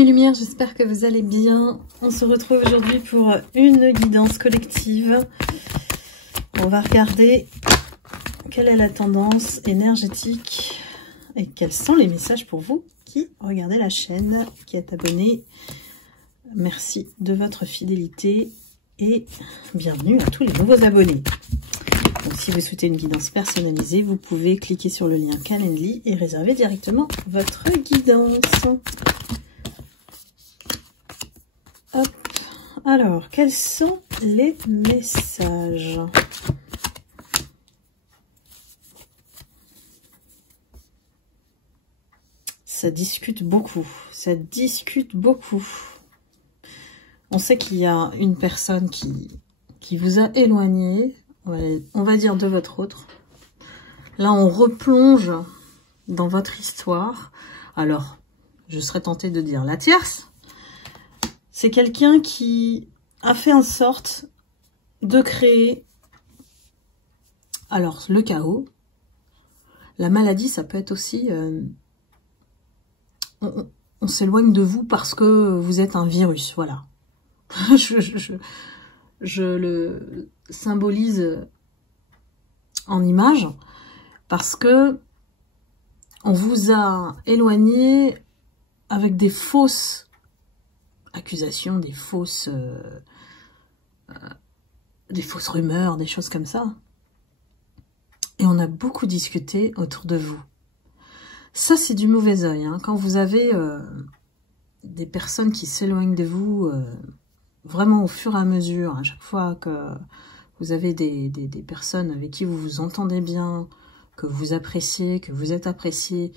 mes lumières, j'espère que vous allez bien. On se retrouve aujourd'hui pour une guidance collective. On va regarder quelle est la tendance énergétique et quels sont les messages pour vous qui regardez la chaîne, qui êtes abonné. Merci de votre fidélité et bienvenue à tous les nouveaux abonnés. Donc, si vous souhaitez une guidance personnalisée, vous pouvez cliquer sur le lien Calendly et réserver directement votre guidance. Hop. Alors, quels sont les messages? Ça discute beaucoup, ça discute beaucoup. On sait qu'il y a une personne qui vous a éloigné, on va dire de votre autre. Là, on replonge dans votre histoire. Alors, je serais tentée de dire la tierce. C'est quelqu'un qui a fait en sorte de créer, alors, le chaos. La maladie, ça peut être aussi... on s'éloigne de vous parce que vous êtes un virus, voilà. Je le symbolise en image parce que on vous a éloigné avec des fausses accusations, des fausses rumeurs, des choses comme ça. Et on a beaucoup discuté autour de vous. Ça, c'est du mauvais œil, hein. Quand vous avez des personnes qui s'éloignent de vous, vraiment au fur et à mesure, à chaque fois que vous avez des personnes avec qui vous vous entendez bien, que vous appréciez, que vous êtes apprécié,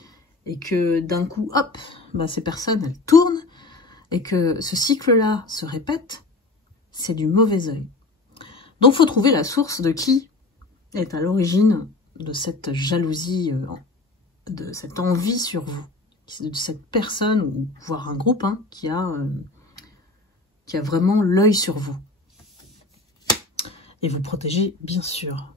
et que d'un coup, hop, bah, ces personnes, elles tournent, et que ce cycle-là se répète, c'est du mauvais œil. Donc, il faut trouver la source de qui est à l'origine de cette jalousie, de cette envie sur vous, de cette personne, ou voire un groupe, hein, qui a vraiment l'œil sur vous. Et vous protégez, bien sûr.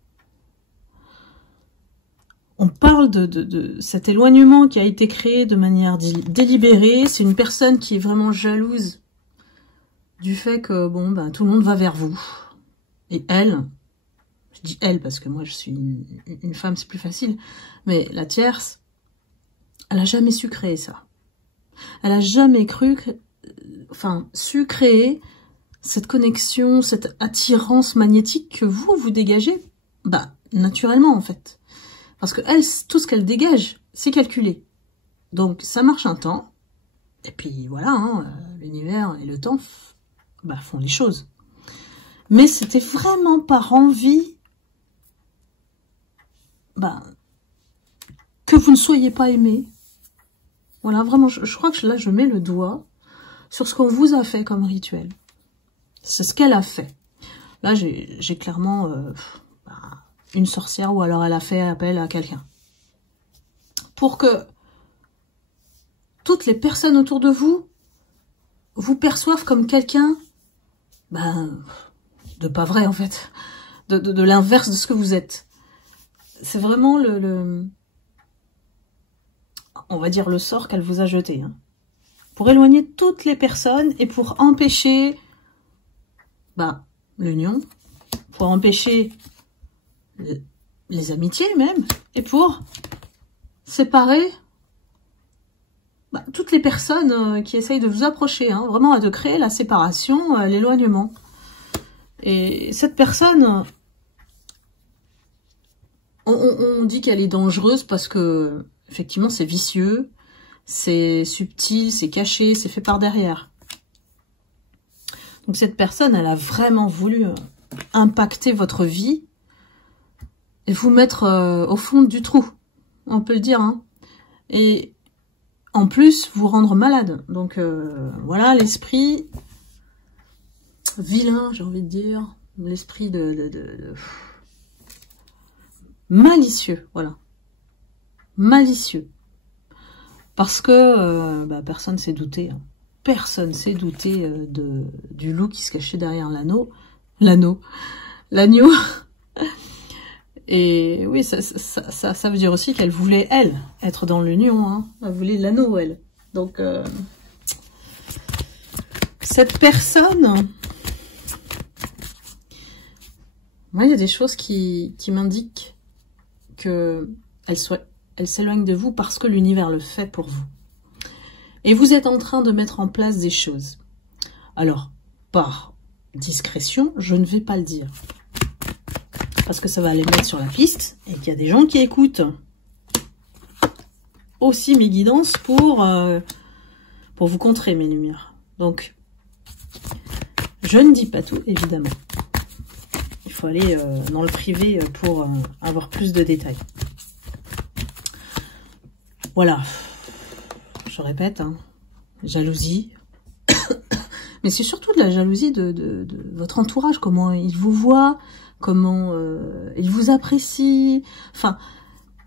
On parle de cet éloignement qui a été créé de manière délibérée. C'est une personne qui est vraiment jalouse du fait que, bon, ben, tout le monde va vers vous. Et elle, je dis elle parce que moi je suis une femme, c'est plus facile, mais la tierce, elle a jamais su créer ça. Elle a jamais su créer cette connexion, cette attirance magnétique que vous dégagez, bah, naturellement, en fait. Parce que elle, tout ce qu'elle dégage, c'est calculé. Donc, ça marche un temps, et puis voilà, hein, l'univers et le temps, bah, font les choses. Mais c'était vraiment par envie, bah, que vous ne soyez pas aimé. Voilà, vraiment, je crois que là, je mets le doigt sur ce qu'on vous a fait comme rituel. C'est ce qu'elle a fait. Là, j'ai clairement une sorcière, ou alors elle a fait appel à quelqu'un. Pour que toutes les personnes autour de vous vous perçoivent comme quelqu'un, ben, de pas vrai en fait, de l'inverse de ce que vous êtes. C'est vraiment on va dire le sort qu'elle vous a jeté, hein. Pour éloigner toutes les personnes et pour empêcher l'union, pour empêcher les amitiés même, et pour séparer toutes les personnes qui essayent de vous approcher, hein, vraiment de créer la séparation, l'éloignement. Et cette personne, on dit qu'elle est dangereuse parce que effectivement c'est vicieux, c'est subtil, c'est caché, c'est fait par derrière. Donc cette personne, elle a vraiment voulu impacter votre vie et vous mettre au fond du trou, on peut le dire, hein. Et en plus, vous rendre malade. Donc voilà, l'esprit vilain, j'ai envie de dire, l'esprit de malicieux, voilà. Malicieux. Parce que personne s'est douté, hein. Personne s'est douté du loup qui se cachait derrière l'agneau. Et oui, ça veut dire aussi qu'elle voulait, elle, être dans l'union, hein. Elle voulait l'anneau, elle. Donc, Cette personne, moi, il y a des choses qui m'indiquent qu'elle s'éloigne de vous parce que l'univers le fait pour vous. Et vous êtes en train de mettre en place des choses. Alors, par discrétion, je ne vais pas le dire. Parce que ça va les mettre sur la piste et qu'il y a des gens qui écoutent aussi mes guidances pour vous contrer mes lumières. Donc, je ne dis pas tout, évidemment. Il faut aller dans le privé pour avoir plus de détails. Voilà. Je répète, hein, jalousie. Mais c'est surtout de la jalousie de votre entourage. Comment il vous voit, comment il vous apprécie. Enfin,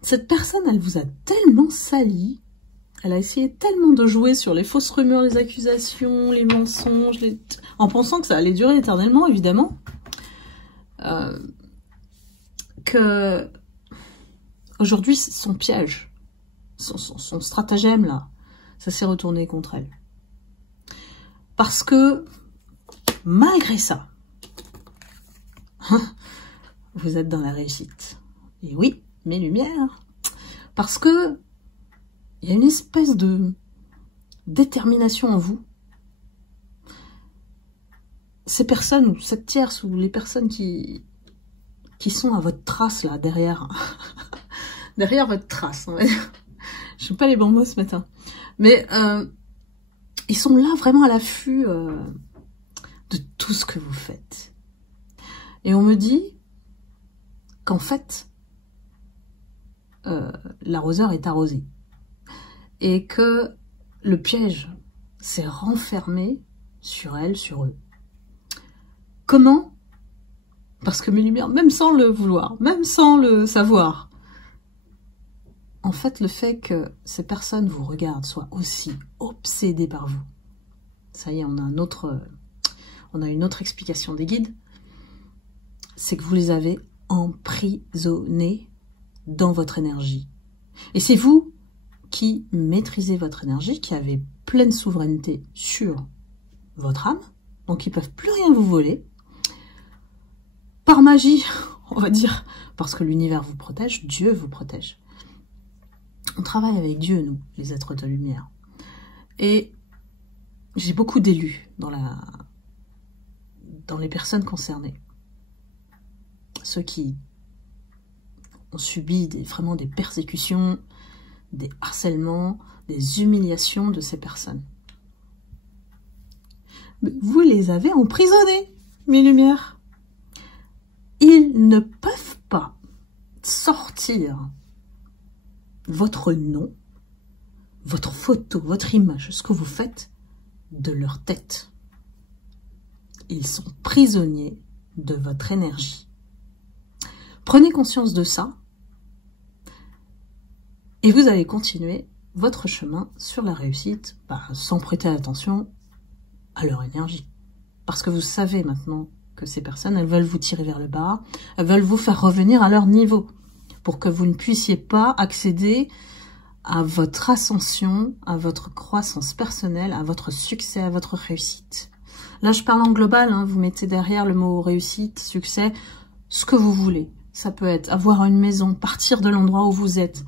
cette personne, elle vous a tellement sali. Elle a essayé tellement de jouer sur les fausses rumeurs, les accusations, les mensonges, en pensant que ça allait durer éternellement, évidemment. Que aujourd'hui, son piège, son stratagème, là, ça s'est retourné contre elle. Parce que, malgré ça, vous êtes dans la réussite. Et oui, mes lumières. Parce que il y a une espèce de détermination en vous. Ces personnes, ou cette tierce, ou les personnes qui sont à votre trace, là, derrière. Derrière votre trace, on va dire. Je sais pas les bons mots ce matin. Mais ils sont là vraiment à l'affût de tout ce que vous faites. Et on me dit qu'en fait, l'arroseur est arrosé. Et que le piège s'est renfermé sur elle, sur eux. Comment? Parce que mes lumières, même sans le vouloir, même sans le savoir, en fait, le fait que ces personnes vous regardent, soient aussi obsédées par vous, ça y est, on a une autre explication des guides, c'est que vous les avez emprisonnés dans votre énergie. Et c'est vous qui maîtrisez votre énergie, qui avez pleine souveraineté sur votre âme, donc ils ne peuvent plus rien vous voler. Par magie, on va dire, parce que l'univers vous protège, Dieu vous protège. On travaille avec Dieu, nous, les êtres de lumière. Et j'ai beaucoup d'élus dans les personnes concernées. Ceux qui ont subi vraiment des persécutions, des harcèlements, des humiliations de ces personnes. Mais vous les avez emprisonnés, mes lumières. Ils ne peuvent pas sortir votre nom, votre photo, votre image, ce que vous faites, de leur tête. Ils sont prisonniers de votre énergie. Prenez conscience de ça. Et vous allez continuer votre chemin sur la réussite sans prêter attention à leur énergie. Parce que vous savez maintenant que ces personnes, elles veulent vous tirer vers le bas, elles veulent vous faire revenir à leur niveau pour que vous ne puissiez pas accéder à votre ascension, à votre croissance personnelle, à votre succès, à votre réussite. Là, je parle en global, hein, vous mettez derrière le mot réussite, succès, ce que vous voulez. Ça peut être avoir une maison, partir de l'endroit où vous êtes,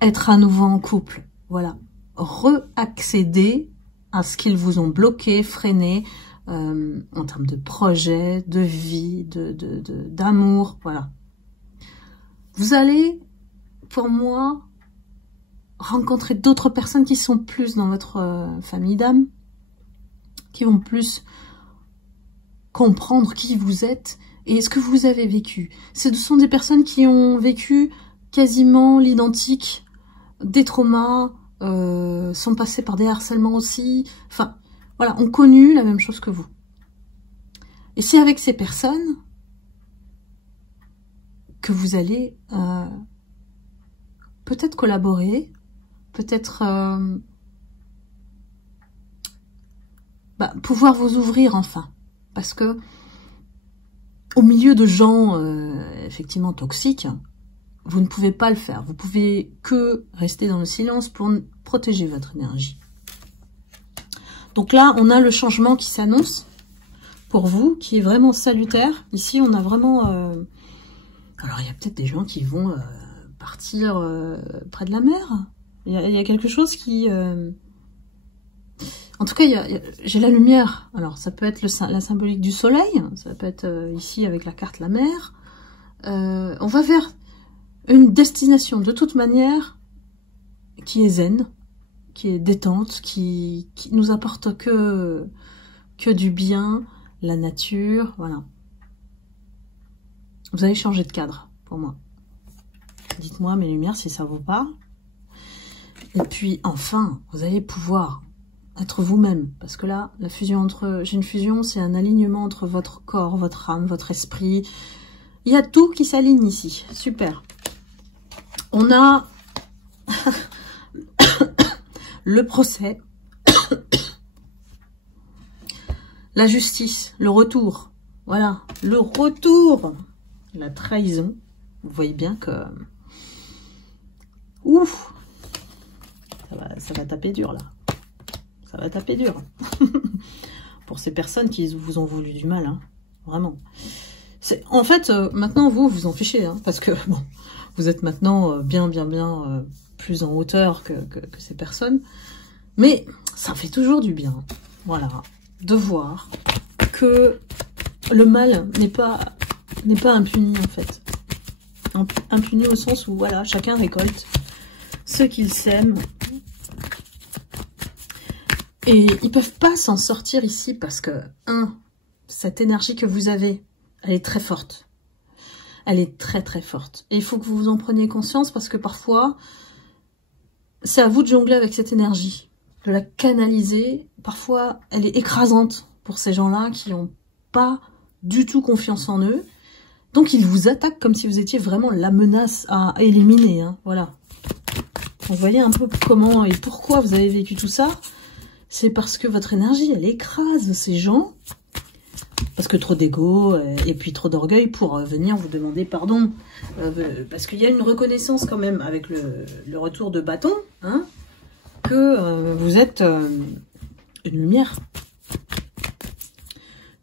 être à nouveau en couple, voilà. Re-accéder à ce qu'ils vous ont bloqué, freiné, en termes de projet, de vie, d'amour, voilà. Vous allez, pour moi, rencontrer d'autres personnes qui sont plus dans votre famille d'âme, qui vont plus comprendre qui vous êtes et ce que vous avez vécu. Ce sont des personnes qui ont vécu quasiment l'identique, des traumas, sont passés par des harcèlements aussi, enfin, voilà, ont connu la même chose que vous. Et c'est avec ces personnes que vous allez peut-être collaborer, peut-être pouvoir vous ouvrir enfin. Parce que au milieu de gens effectivement toxiques, vous ne pouvez pas le faire. Vous pouvez que rester dans le silence pour protéger votre énergie. Donc là, on a le changement qui s'annonce pour vous, qui est vraiment salutaire. Ici, on a vraiment... Alors, il y a peut-être des gens qui vont partir près de la mer. Il y a quelque chose qui... En tout cas, j'ai la lumière. Alors, ça peut être la symbolique du soleil. Ça peut être ici avec la carte la mer. On va vers une destination, de toute manière, qui est zen, qui est détente, qui nous apporte que du bien, la nature, voilà. Vous allez changer de cadre, pour moi. Dites-moi, mes lumières, si ça vous parle. Et puis, enfin, vous allez pouvoir être vous-même. Parce que là, la fusion j'ai une fusion, c'est un alignement entre votre corps, votre âme, votre esprit. Il y a tout qui s'aligne ici. Super. On a le procès, la justice, le retour. Voilà, le retour. La trahison. Vous voyez bien que... Ouf, ça va taper dur, là. Ça va taper dur. Pour ces personnes qui vous ont voulu du mal, hein. Vraiment. En fait, maintenant, vous en fichez, hein, parce que, bon, vous êtes maintenant bien plus en hauteur que ces personnes. Mais ça fait toujours du bien, voilà, de voir que le mal n'est pas impuni, en fait. Impuni au sens où, voilà, chacun récolte ce qu'il sème. Et ils peuvent pas s'en sortir ici parce que, cette énergie que vous avez, elle est très forte. Elle est très très forte. Et il faut que vous en preniez conscience parce que parfois, c'est à vous de jongler avec cette énergie, de la canaliser. Parfois, elle est écrasante pour ces gens-là qui n'ont pas du tout confiance en eux. Donc, ils vous attaquent comme si vous étiez vraiment la menace à éliminer. Hein, voilà. Donc, vous voyez un peu comment et pourquoi vous avez vécu tout ça. C'est parce que votre énergie, elle écrase ces gens. Parce que trop d'ego et puis trop d'orgueil pour venir vous demander pardon. Parce qu'il y a une reconnaissance quand même avec le retour de bâton, hein, que vous êtes une lumière.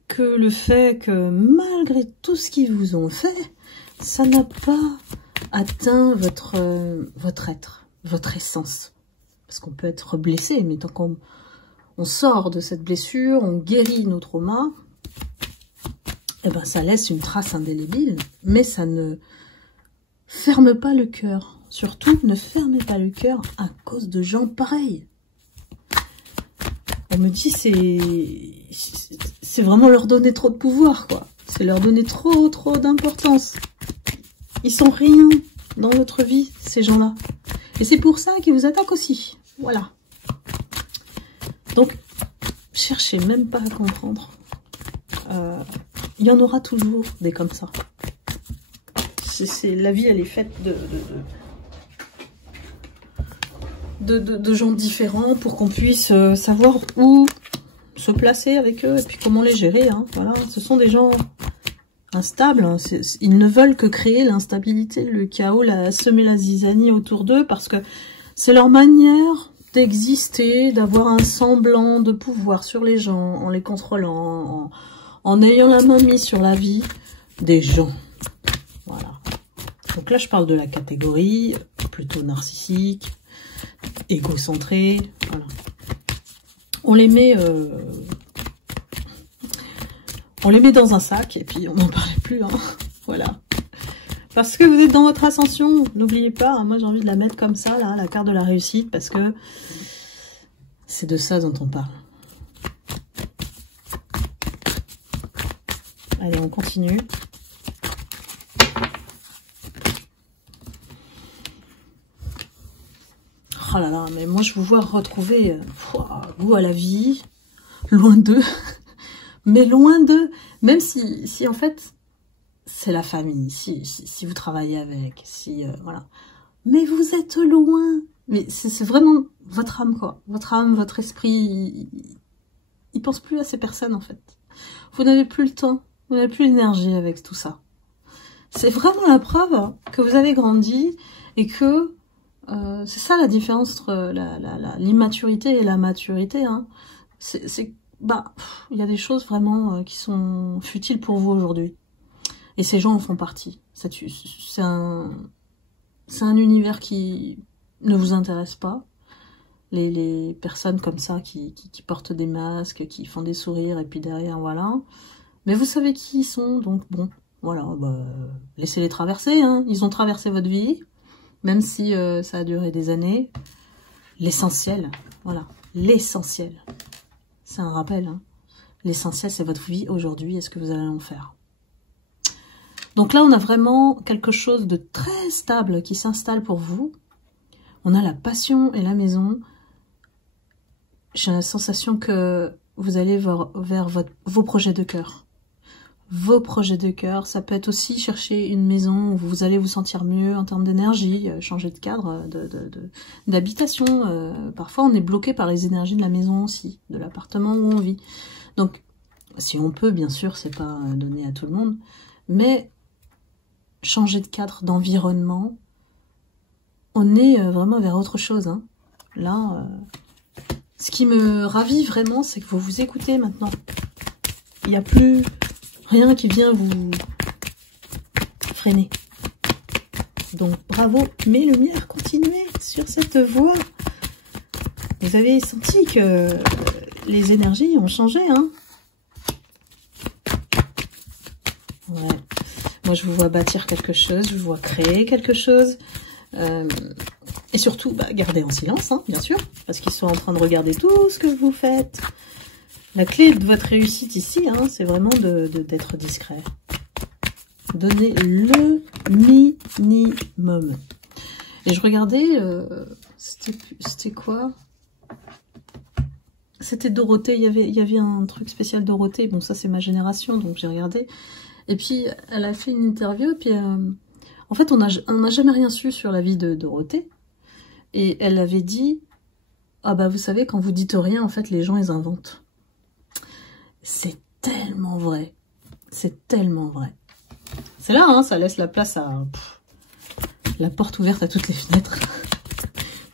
Que le fait que malgré tout ce qu'ils vous ont fait, ça n'a pas atteint votre être, votre essence. Parce qu'on peut être blessé, mais tant qu'on sort de cette blessure, on guérit nos traumas, eh ben, ça laisse une trace indélébile, mais ça ne ferme pas le cœur. Surtout, ne fermez pas le cœur à cause de gens pareils. On me dit, c'est vraiment leur donner trop de pouvoir, quoi. C'est leur donner trop d'importance. Ils sont rien dans votre vie, ces gens-là. Et c'est pour ça qu'ils vous attaquent aussi. Voilà. Donc, cherchez même pas à comprendre. Il y en aura toujours des comme ça. La vie, elle est faite de gens différents pour qu'on puisse savoir où se placer avec eux et puis comment les gérer. Hein. Voilà, ce sont des gens instables. Hein. Ils ne veulent que créer l'instabilité, le chaos, semer la zizanie autour d'eux parce que c'est leur manière d'exister, d'avoir un semblant de pouvoir sur les gens en les contrôlant, en ayant la main mise sur la vie des gens. Voilà. Donc là, je parle de la catégorie plutôt narcissique, égocentrée. Voilà. On les met dans un sac et puis on n'en parlait plus. Hein. Voilà. Parce que vous êtes dans votre ascension. N'oubliez pas, hein, moi j'ai envie de la mettre comme ça, là, la carte de la réussite, parce que c'est de ça dont on parle. Allez, on continue. Oh là là, mais moi je vous vois retrouver goût à la vie, loin d'eux, mais loin d'eux, même si en fait c'est la famille, si vous travaillez avec, voilà. Mais vous êtes loin, mais c'est vraiment votre âme, quoi. Votre âme, votre esprit, il pense plus à ces personnes en fait. Vous n'avez plus le temps. Vous n'avez plus l'énergie avec tout ça. C'est vraiment la preuve que vous avez grandi et que c'est ça la différence entre l'immaturité et la maturité. Hein. il y a des choses vraiment qui sont futiles pour vous aujourd'hui. Et ces gens en font partie. C'est un univers qui ne vous intéresse pas. Les personnes comme ça qui portent des masques, qui font des sourires, et puis derrière, voilà. Mais vous savez qui ils sont, donc bon, voilà, laissez-les traverser, hein. Ils ont traversé votre vie, même si ça a duré des années. L'essentiel, voilà, l'essentiel. C'est un rappel, hein. L'essentiel, c'est votre vie aujourd'hui et ce que vous allez en faire. Donc là, on a vraiment quelque chose de très stable qui s'installe pour vous. On a la passion et la maison. J'ai la sensation que vous allez vers vos projets de cœur. Vos projets de cœur, ça peut être aussi chercher une maison où vous allez vous sentir mieux en termes d'énergie, changer de cadre, d'habitation. Parfois, on est bloqué par les énergies de la maison aussi, de l'appartement où on vit. Donc, si on peut, bien sûr, c'est pas donné à tout le monde, mais changer de cadre, d'environnement, on est vraiment vers autre chose. Hein. Là, ce qui me ravit vraiment, c'est que vous vous écoutez maintenant. Il n'y a plus rien qui vient vous freiner. Donc bravo, mes lumières, continuez sur cette voie. Vous avez senti que les énergies ont changé, hein? Ouais. Moi, je vous vois bâtir quelque chose, je vous vois créer quelque chose. Et surtout, gardez en silence, hein, bien sûr, parce qu'ils sont en train de regarder tout ce que vous faites. La clé de votre réussite ici, hein, c'est vraiment d'être discret. Donnez le minimum. Et je regardais, c'était quoi? C'était Dorothée, il y avait un truc spécial Dorothée. Bon, ça c'est ma génération, donc j'ai regardé. Et puis, elle a fait une interview, et puis en fait, on n'a jamais rien su sur la vie de Dorothée. Et elle avait dit, ah vous savez, quand vous dites rien, en fait, les gens, ils inventent. C'est tellement vrai. C'est tellement vrai. C'est là, hein, ça laisse la place à... la porte ouverte à toutes les fenêtres.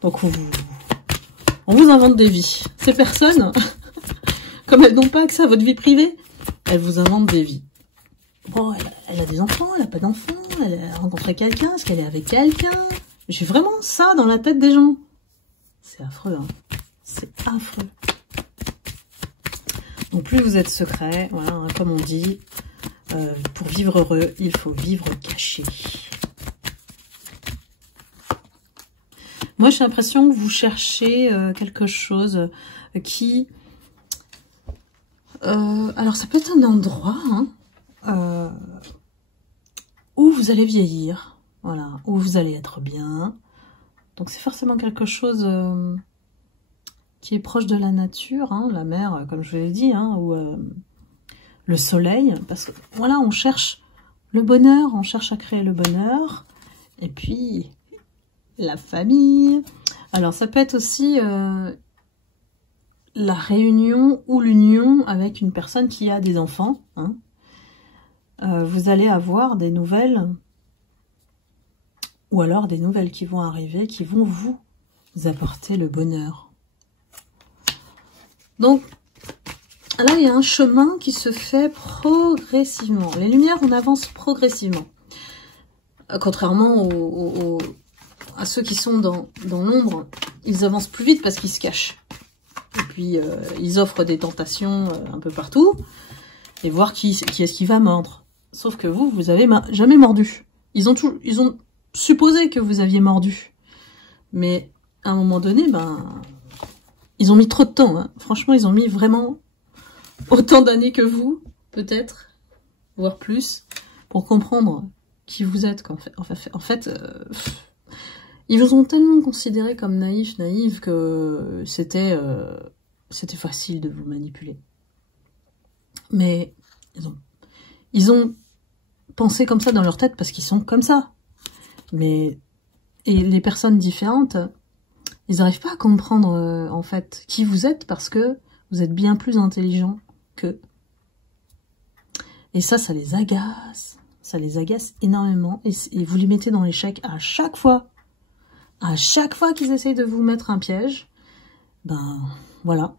Donc, on vous invente des vies. Ces personnes, comme elles n'ont pas accès à votre vie privée, elles vous inventent des vies. Bon, elle a des enfants, elle n'a pas d'enfants, elle a rencontré quelqu'un, est-ce qu'elle est avec quelqu'un? J'ai vraiment ça dans la tête des gens. C'est affreux, hein. C'est affreux. Donc plus vous êtes secret, voilà, hein, comme on dit, pour vivre heureux, il faut vivre caché. Moi, j'ai l'impression que vous cherchez quelque chose qui... alors, ça peut être un endroit hein, où vous allez vieillir, voilà, où vous allez être bien. Donc, c'est forcément quelque chose qui est proche de la nature, hein, la mer, comme je vous l'ai dit, hein, ou le soleil. Parce que, voilà, on cherche le bonheur, on cherche à créer le bonheur. Et puis... la famille. Alors, ça peut être aussi la réunion ou l'union avec une personne qui a des enfants. Hein. Vous allez avoir des nouvelles, ou alors des nouvelles qui vont arriver, qui vont vous apporter le bonheur. Donc, là, il y a un chemin qui se fait progressivement. Les lumières, on avance progressivement. Contrairement à ceux qui sont dans l'ombre, ils avancent plus vite parce qu'ils se cachent. Et puis, ils offrent des tentations un peu partout, et voir qui est-ce qui va mordre. Sauf que vous avez jamais mordu. Ils ont supposé que vous aviez mordu. Mais, à un moment donné, ils ont mis trop de temps. Hein. Franchement, ils ont mis vraiment autant d'années que vous, peut-être, voire plus, pour comprendre qui vous êtes. En fait, ils vous ont tellement considéré comme naïve que c'était facile de vous manipuler. Mais ils ont pensé comme ça dans leur tête parce qu'ils sont comme ça. Et les personnes différentes, ils n'arrivent pas à comprendre en fait qui vous êtes parce que vous êtes bien plus intelligent qu'eux. Et ça les agace. Ça les agace énormément. Et vous les mettez dans l'échec à chaque fois. À chaque fois qu'ils essayent de vous mettre un piège, voilà.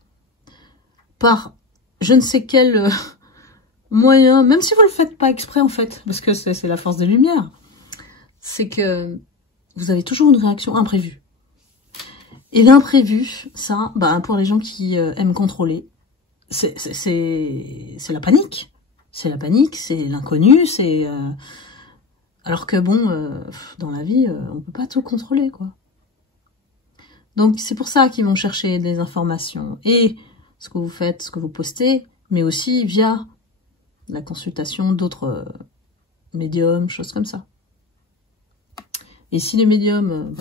par je ne sais quel moyen, même si vous le faites pas exprès en fait, parce que c'est la force des lumières, c'est que vous avez toujours une réaction imprévue. Et l'imprévu, ça, bah, pour les gens qui aiment contrôler, c'est la panique. C'est la panique, c'est l'inconnu, c'est... alors que bon, dans la vie, on peut pas tout contrôler, quoi. Donc c'est pour ça qu'ils vont chercher des informations. Et ce que vous faites, ce que vous postez, mais aussi via la consultation d'autres médiums, choses comme ça. Et si les médiums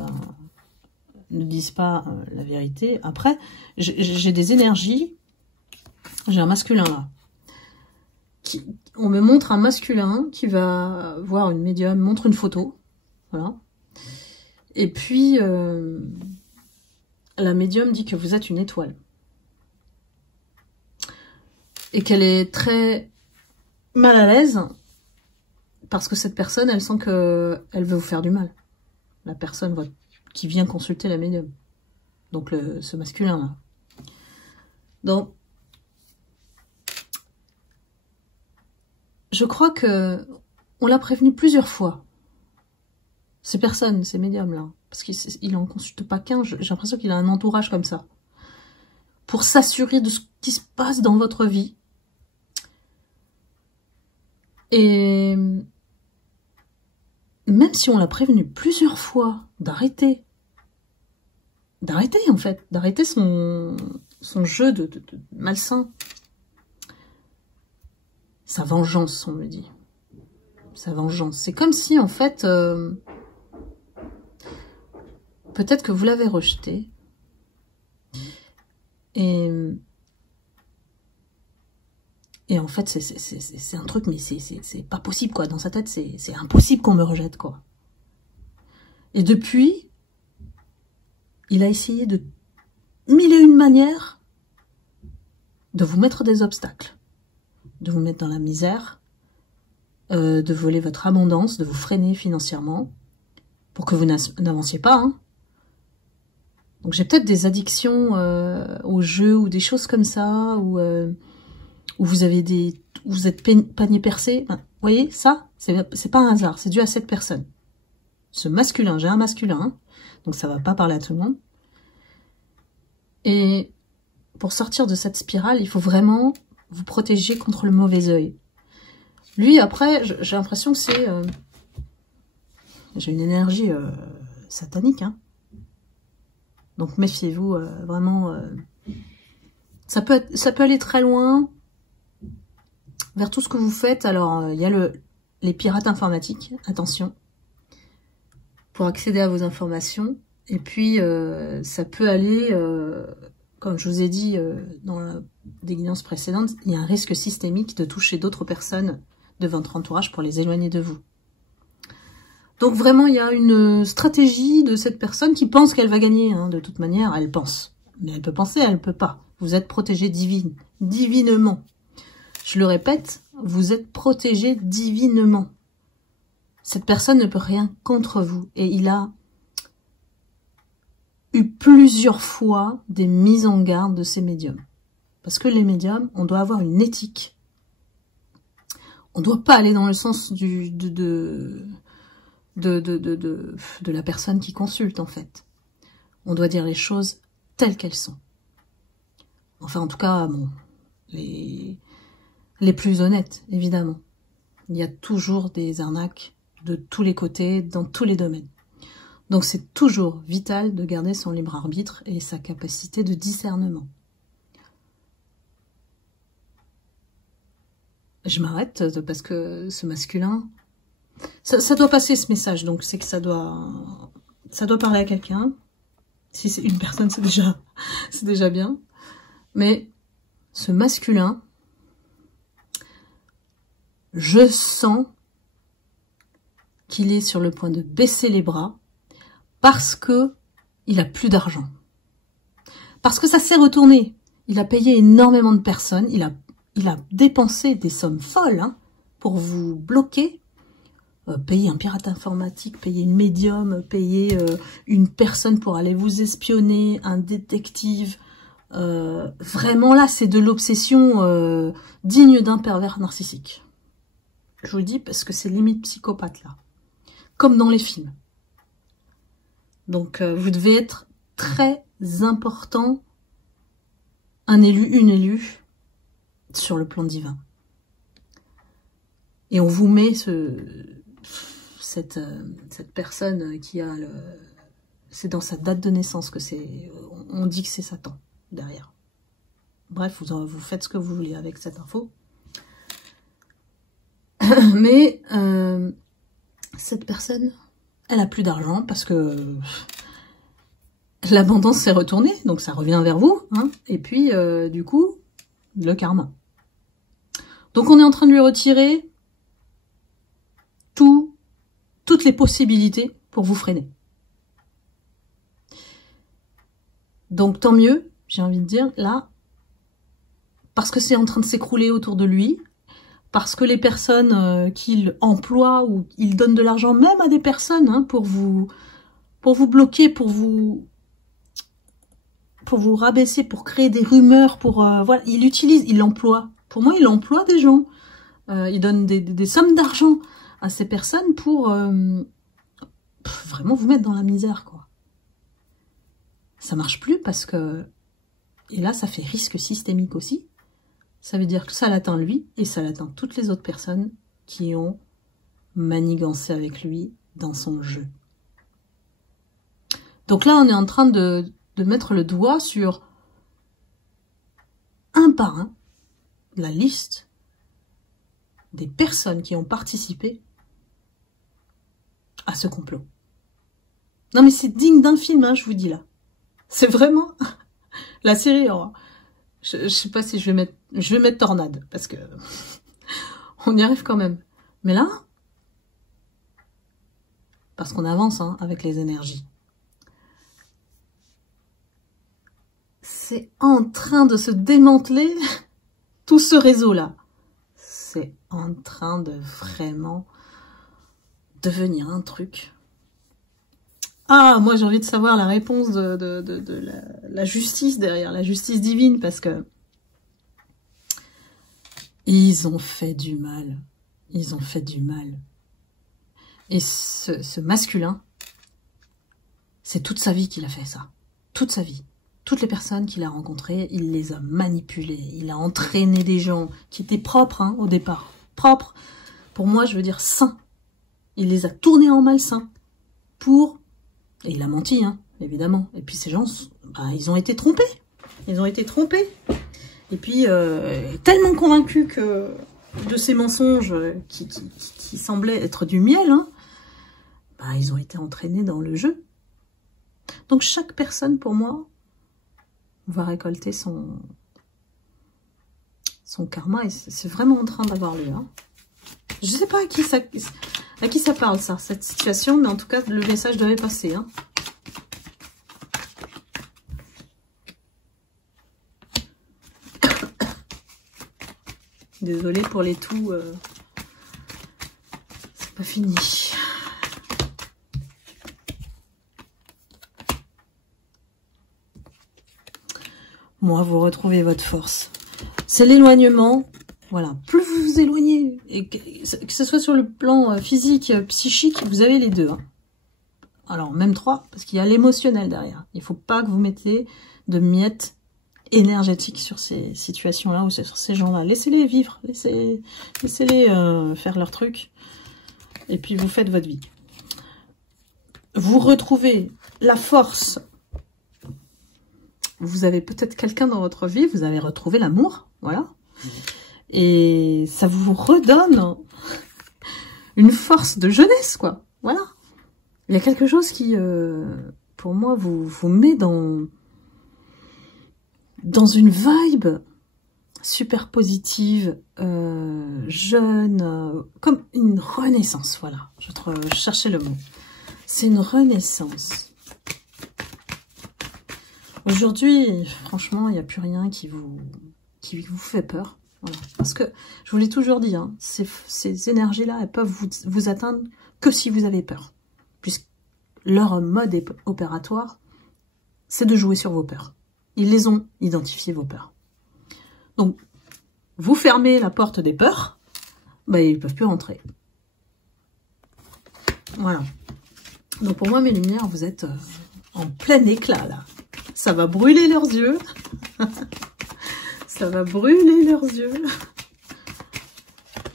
ne disent pas la vérité, après, j'ai des énergies, j'ai un masculin là. On me montre un masculin qui va voir une médium, montre une photo, voilà. Et puis, la médium dit que vous êtes une étoile. Et qu'elle est très mal à l'aise, parce que cette personne, elle sent qu'elle veut vous faire du mal. La personne qui vient consulter la médium. Donc ce masculin-là. Donc, je crois que on l'a prévenu plusieurs fois. Ces personnes, ces médiums-là. Parce qu'il en consulte pas qu'un, j'ai l'impression qu'il a un entourage comme ça. Pour s'assurer de ce qui se passe dans votre vie. Et même si on l'a prévenu plusieurs fois d'arrêter en fait, d'arrêter son jeu de malsain, sa vengeance, on me dit. Sa vengeance. C'est comme si, en fait, peut-être que vous l'avez rejeté. Et en fait, c'est un truc, mais c'est pas possible, quoi. Dans sa tête, c'est impossible qu'on me rejette, quoi. Et depuis, il a essayé de 1001 manières de vous mettre des obstacles, de vous mettre dans la misère, de voler votre abondance, de vous freiner financièrement, pour que vous n'avanciez pas, hein. Donc j'ai peut-être des addictions aux jeux ou des choses comme ça, où vous avez vous êtes panier percé. Enfin, vous voyez, ça, c'est pas un hasard, c'est dû à cette personne. Ce masculin, j'ai un masculin, hein, donc ça va pas parler à tout le monde. Et pour sortir de cette spirale, il faut vraiment vous protéger contre le mauvais œil. Lui, après, j'ai l'impression que c'est... j'ai une énergie satanique, hein. Donc méfiez-vous, vraiment. Ça peut aller très loin vers tout ce que vous faites. Alors, il y a les pirates informatiques, attention, pour accéder à vos informations. Et puis, ça peut aller, comme je vous ai dit dans la déguidance précédente, il y a un risque systémique de toucher d'autres personnes de votre entourage pour les éloigner de vous. Donc vraiment, il y a une stratégie de cette personne qui pense qu'elle va gagner. Hein. De toute manière, elle pense. Mais elle peut penser, elle ne peut pas. Vous êtes protégé divinement. Je le répète, vous êtes protégé divinement. Cette personne ne peut rien contre vous. Et il a eu plusieurs fois des mises en garde de ces médiums. Parce que les médiums, on doit avoir une éthique. On ne doit pas aller dans le sens de la personne qui consulte, en fait. On doit dire les choses telles qu'elles sont. Enfin, en tout cas, bon, les plus honnêtes, évidemment. Il y a toujours des arnaques de tous les côtés, dans tous les domaines. Donc, c'est toujours vital de garder son libre arbitre et sa capacité de discernement. Je m'arrête parce que ce masculin... Ça doit passer ce message, donc c'est que ça doit parler à quelqu'un. Si c'est une personne, c'est déjà bien. Mais ce masculin, je sens qu'il est sur le point de baisser les bras parce que il a plus d'argent. Parce que ça s'est retourné. Il a payé énormément de personnes. Il a dépensé des sommes folles, hein, pour vous bloquer. Payer un pirate informatique, payer une médium, payer une personne pour aller vous espionner, un détective, vraiment là, c'est de l'obsession digne d'un pervers narcissique. Je vous le dis parce que c'est limite psychopathe là. Comme dans les films. Donc vous devez être très important, un élu, une élue, sur le plan divin. Et on vous met cette personne qui a le... C'est dans sa date de naissance que c'est... On dit que c'est Satan, derrière. Bref, vous faites ce que vous voulez avec cette info. Mais cette personne, elle a plus d'argent parce que l'abondance s'est retournée, donc ça revient vers vous. Hein, et puis, du coup, le karma. Donc on est en train de lui retirer toutes les possibilités pour vous freiner. Donc tant mieux, j'ai envie de dire, là, parce que c'est en train de s'écrouler autour de lui, parce que les personnes qu'il emploie ou il donne de l'argent même à des personnes hein, pour vous bloquer, pour vous rabaisser, pour créer des rumeurs, voilà, il emploie. Pour moi, il emploie des gens. Il donne des sommes d'argent à ces personnes pour vraiment vous mettre dans la misère, quoi. Ça marche plus parce que... Et là, ça fait risque systémique aussi. Ça veut dire que ça l'atteint lui et ça l'atteint toutes les autres personnes qui ont manigancé avec lui dans son jeu. Donc là, on est en train de mettre le doigt sur un par un la liste des personnes qui ont participé à ce complot. Non mais c'est digne d'un film, hein, je vous dis là. C'est vraiment la série. Alors, je sais pas si je vais mettre Tornade parce que on y arrive quand même. Mais là, parce qu'on avance hein, avec les énergies. C'est en train de se démanteler tout ce réseau-là. C'est en train de vraiment devenir un truc. Ah, moi j'ai envie de savoir la réponse de la justice derrière, la justice divine, parce que ils ont fait du mal. Ils ont fait du mal. Et ce masculin, c'est toute sa vie qu'il a fait ça. Toute sa vie. Toutes les personnes qu'il a rencontrées, il les a manipulées. Il a entraîné des gens qui étaient propres hein, au départ. Propres, pour moi je veux dire sains. Il les a tournés en malsains pour... Et il a menti, hein, évidemment. Et puis ces gens, bah, ils ont été trompés. Ils ont été trompés. Et puis, tellement convaincus que de ces mensonges qui semblaient être du miel, hein, bah, ils ont été entraînés dans le jeu. Donc chaque personne, pour moi, va récolter son karma. Et c'est vraiment en train d'avoir lieu. Hein. Je ne sais pas à qui ça parle, ça, cette situation, mais en tout cas, le message devait passer. Hein. Désolée pour les toux, c'est pas fini. Moi, vous retrouvez votre force. C'est l'éloignement. Voilà, plus vous vous éloignez, et que ce soit sur le plan physique, psychique, vous avez les deux. Hein. Alors, même 3, parce qu'il y a l'émotionnel derrière. Il ne faut pas que vous mettiez de miettes énergétiques sur ces situations-là ou sur ces gens-là. Laissez-les vivre, laissez-les faire leur truc, et puis vous faites votre vie. Vous retrouvez la force. Vous avez peut-être quelqu'un dans votre vie, vous avez retrouvé l'amour, voilà. Et ça vous redonne une force de jeunesse, quoi. Voilà. Il y a quelque chose qui, pour moi, vous met dans une vibe super positive, jeune, comme une renaissance, voilà. Je cherchais le mot. C'est une renaissance. Aujourd'hui, franchement, il n'y a plus rien qui vous fait peur. Voilà. Parce que, je vous l'ai toujours dit, hein, ces énergies-là, elles peuvent vous atteindre que si vous avez peur. Puisque leur mode opératoire, c'est de jouer sur vos peurs. Ils les ont identifiées, vos peurs. Donc, vous fermez la porte des peurs, bah, ils ne peuvent plus rentrer. Voilà. Donc pour moi, mes lumières, vous êtes en plein éclat, là. Ça va brûler leurs yeux. Ça va brûler leurs yeux.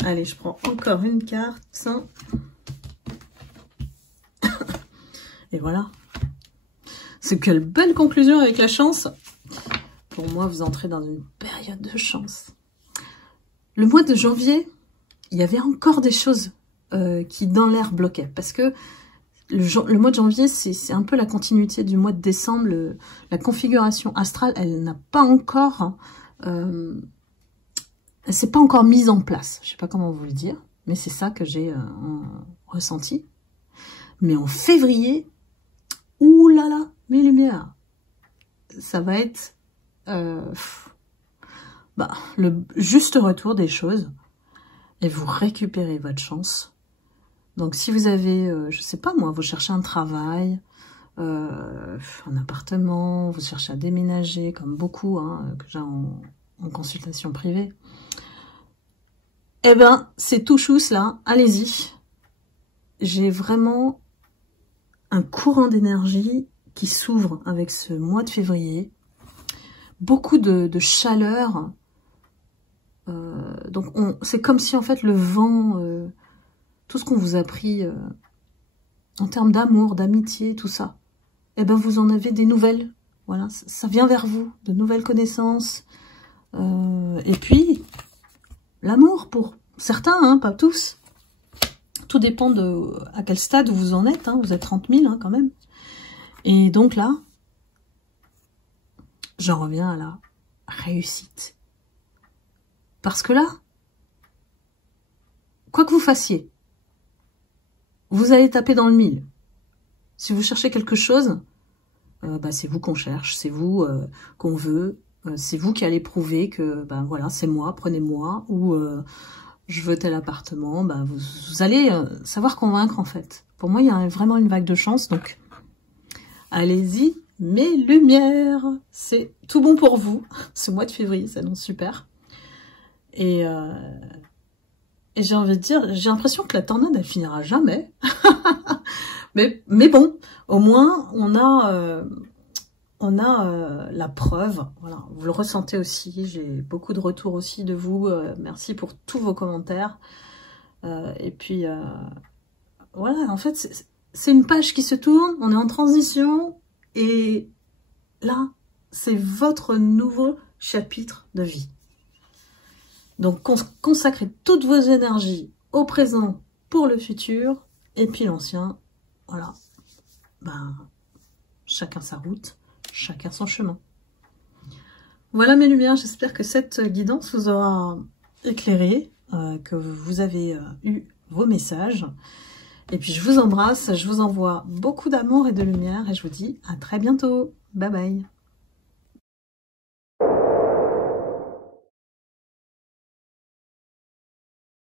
Allez, je prends encore une carte. Et voilà. C'est quelle belle conclusion avec la chance. Pour moi, vous entrez dans une période de chance. Le mois de janvier, il y avait encore des choses qui, dans l'air, bloquaient. Parce que le mois de janvier, c'est un peu la continuité du mois de décembre. La configuration astrale, elle n'a pas encore... elle s'est pas encore mise en place. Je sais pas comment vous le dire, mais c'est ça que j'ai ressenti. Mais en février, ouh là là, mes lumières, ça va être le juste retour des choses et vous récupérez votre chance. Donc si vous avez, je sais pas moi, vous cherchez un travail, un appartement, vous cherchez à déménager, comme beaucoup que j'ai en consultation privée, eh ben c'est tout chousse là, allez-y. J'ai vraiment un courant d'énergie qui s'ouvre avec ce mois de février. Beaucoup de chaleur. Donc c'est comme si en fait le vent, tout ce qu'on vous a pris en termes d'amour, d'amitié, tout ça, eh ben vous en avez des nouvelles. Voilà, ça vient vers vous, de nouvelles connaissances. Et puis l'amour pour certains, pas tous. Tout dépend de à quel stade vous en êtes. Vous êtes 30 000 quand même. Et donc là, j'en reviens à la réussite. Parce que là, quoi que vous fassiez, vous allez taper dans le mille. Si vous cherchez quelque chose, c'est vous qu'on cherche, c'est vous qu'on veut, c'est vous qui allez prouver que voilà, c'est moi, prenez-moi, ou je veux tel appartement, vous allez savoir convaincre en fait. Pour moi, il y a vraiment une vague de chance, donc allez-y, mes lumières, c'est tout bon pour vous. Ce mois de février s'annonce super. Et j'ai envie de dire, j'ai l'impression que la tornade, elle finira jamais. mais bon, au moins, on a la preuve. Voilà, vous le ressentez aussi. J'ai beaucoup de retours aussi de vous. Merci pour tous vos commentaires. Et puis, voilà, en fait, c'est une page qui se tourne. On est en transition. Et là, c'est votre nouveau chapitre de vie. Donc, consacrez toutes vos énergies au présent pour le futur. Et puis l'ancien, voilà. Chacun sa route, chacun son chemin. Voilà mes lumières, j'espère que cette guidance vous aura éclairé, que vous avez eu vos messages. Et puis je vous embrasse, je vous envoie beaucoup d'amour et de lumière et je vous dis à très bientôt. Bye bye.